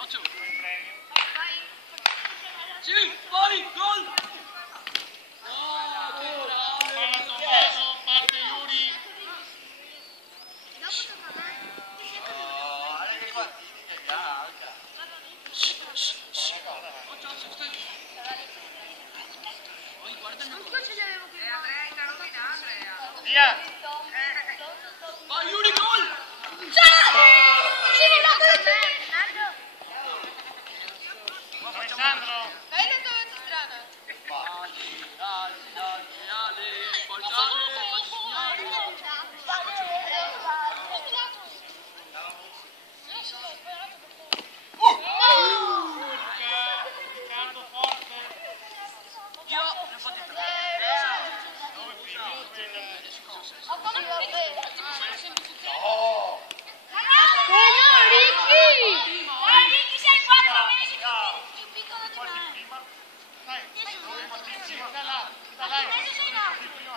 Sì, vai, gol! Oh, che bravo! Parte Yuri. Via! Vai, Yuri, gol! Alessandro! Riccardo forte! Io ne ho fatti tre. Dove prima?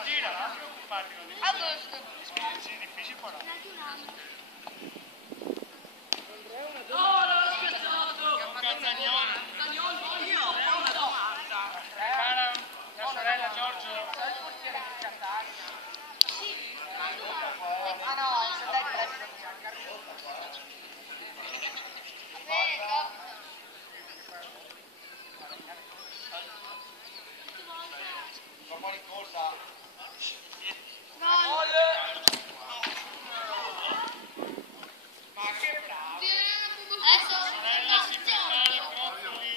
Gira, non preoccuparti, non è difficile però. Oh, l'ho scherzato! Zagnolo. Zagnolo, io! È una domanda! Prepara la sorella Giorgio. Ah no, il fratello Formare in corsa. Ma che bravo! Sorella si prepara, Crozzoli.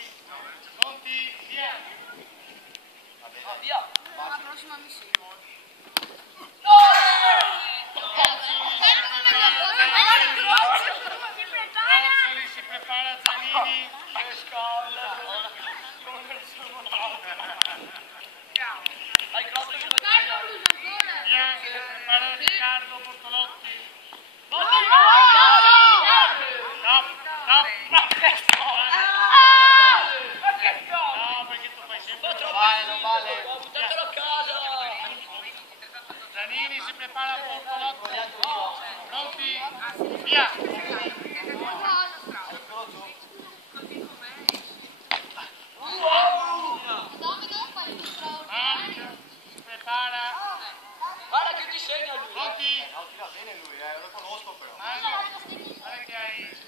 Pronti? Via! Via! la prossima missione. Crozzoli si prepara, Zanini. Hai Crozzoli che Via, si prepara Riccardo Bortolotti. Stop! No, perché tu fai sempre... Non vale! Buttatelo a casa! Zanini si prepara Bortolotti. Pronti? Via! Mark si prepara. Guarda che ti segna lui! Pronti? No, tira bene lui, lo conosco però. Mario, guarda che hai...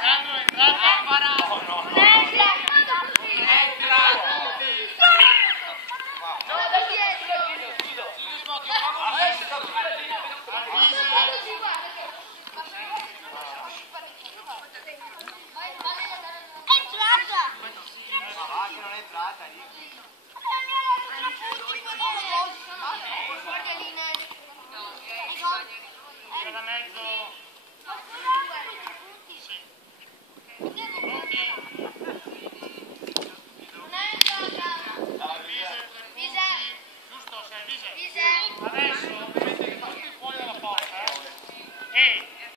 Sandro è entrato. Ma che non è entrata lì. Via da mezzo. Sì. Pronti? Vise, tre punti. Giusto, sei Vise. Adesso